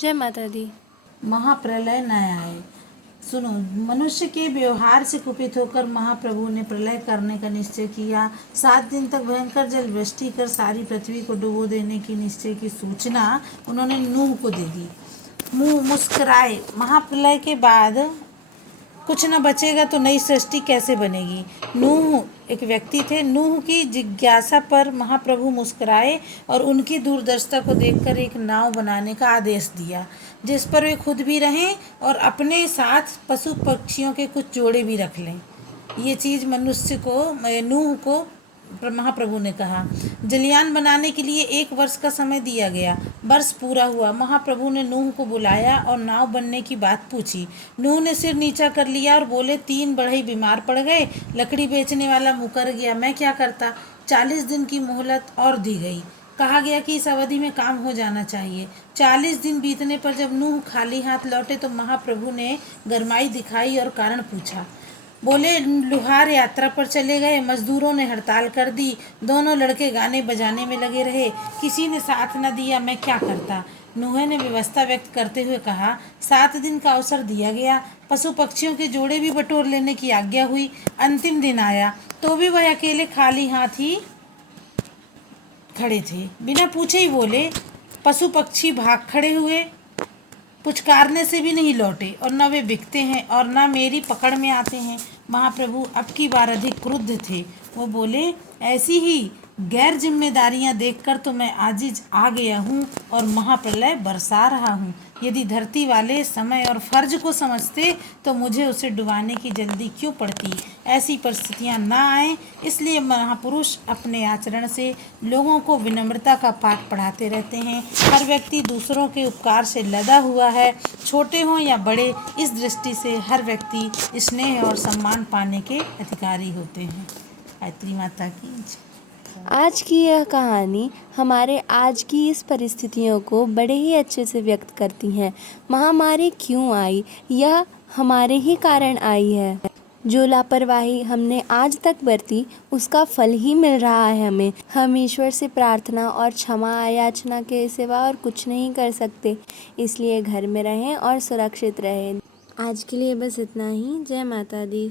जय माता दी। महाप्रलय न आए। सुनो, मनुष्य के व्यवहार से कुपित होकर महाप्रभु ने प्रलय करने का निश्चय किया। 7 दिन तक भयंकर जल वृष्टि कर सारी पृथ्वी को डुबो देने की निश्चय की सूचना उन्होंने नूह को दे दी। मुंह मुस्कुराए। महाप्रलय के बाद कुछ न बचेगा तो नई सृष्टि कैसे बनेगी। नूह एक व्यक्ति थे। नूह की जिज्ञासा पर महाप्रभु मुस्कुराए और उनकी दूरदर्शिता को देखकर एक नाव बनाने का आदेश दिया, जिस पर वे खुद भी रहें और अपने साथ पशु पक्षियों के कुछ जोड़े भी रख लें। ये चीज़ मनुष्य को, नूह को महाप्रभु ने कहा। जलयान बनाने के लिए 1 वर्ष का समय दिया गया। वर्ष पूरा हुआ। महाप्रभु ने नूह को बुलाया और नाव बनने की बात पूछी। नूह ने सिर नीचा कर लिया और बोले, 3 बढ़ई बीमार पड़ गए, लकड़ी बेचने वाला मुकर गया, मैं क्या करता। 40 दिन की मोहलत और दी गई। कहा गया कि इस अवधि में काम हो जाना चाहिए। 40 दिन बीतने पर जब नूह खाली हाथ लौटे तो महाप्रभु ने गरमाई दिखाई और कारण पूछा। बोले, लुहार यात्रा पर चले गए, मजदूरों ने हड़ताल कर दी, दोनों लड़के गाने बजाने में लगे रहे, किसी ने साथ न दिया, मैं क्या करता। नूह ने व्यवस्था व्यक्त करते हुए कहा, 7 दिन का अवसर दिया गया, पशु पक्षियों के जोड़े भी बटोर लेने की आज्ञा हुई। अंतिम दिन आया तो भी वह अकेले खाली हाथ ही खड़े थे। बिना पूछे ही बोले। पशु पक्षी भाग खड़े हुए, पुचकारने से भी नहीं लौटे, और न वे बिकते हैं और न मेरी पकड़ में आते हैं। महाप्रभु अब की बार अधिक क्रुद्ध थे। वो बोले, ऐसी ही गैर जिम्मेदारियां देखकर तो मैं आजिज आ गया हूँ और महाप्रलय बरसा रहा हूँ। यदि धरती वाले समय और फर्ज को समझते तो मुझे उसे डुबाने की जल्दी क्यों पड़ती। ऐसी परिस्थितियां ना आए, इसलिए महापुरुष अपने आचरण से लोगों को विनम्रता का पाठ पढ़ाते रहते हैं। हर व्यक्ति दूसरों के उपकार से लदा हुआ है, छोटे हों या बड़े। इस दृष्टि से हर व्यक्ति स्नेह और सम्मान पाने के अधिकारी होते हैं। गायत्री माता की जय। आज की यह कहानी हमारे आज की इस परिस्थितियों को बड़े ही अच्छे से व्यक्त करती हैं। महामारी क्यों आई, यह हमारे ही कारण आई है। जो लापरवाही हमने आज तक बरती उसका फल ही मिल रहा है हमें। हम ईश्वर से प्रार्थना और क्षमा याचना के सिवा और कुछ नहीं कर सकते, इसलिए घर में रहें और सुरक्षित रहें। आज के लिए बस इतना ही। जय माता दी।